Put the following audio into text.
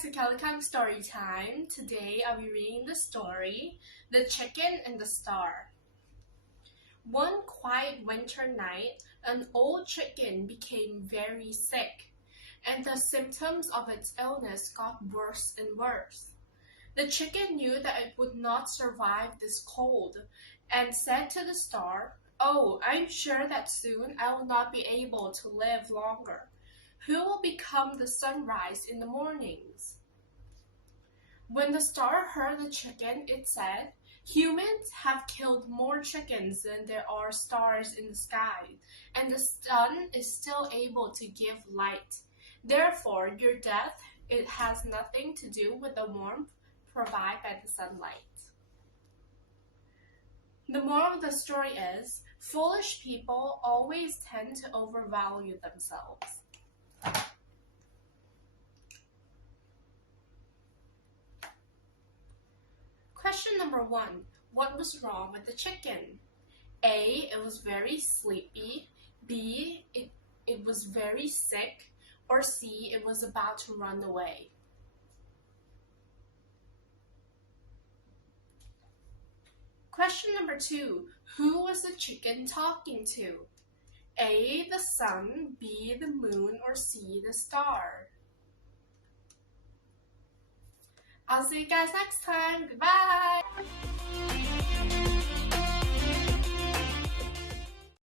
to Kang story time. Today I'll be reading the story, The Chicken and the Star. One quiet winter night, an old chicken became very sick, and the symptoms of its illness got worse and worse. The chicken knew that it would not survive this cold, and said to the star, "Oh, I'm sure that soon I will not be able to live longer. Who will become the sunrise in the mornings?" When the star heard the chicken, it said, "Humans have killed more chickens than there are stars in the sky, and the sun is still able to give light. Therefore, your death, it has nothing to do with the warmth provided by the sunlight." The moral of the story is, foolish people always tend to overvalue themselves. Question number 1. What was wrong with the chicken? A. It was very sleepy. B. It was very sick. Or C. It was about to run away. Question number 2. Who was the chicken talking to? A. The sun. B. The moon. Or C. The star. I'll see you guys next time. Goodbye!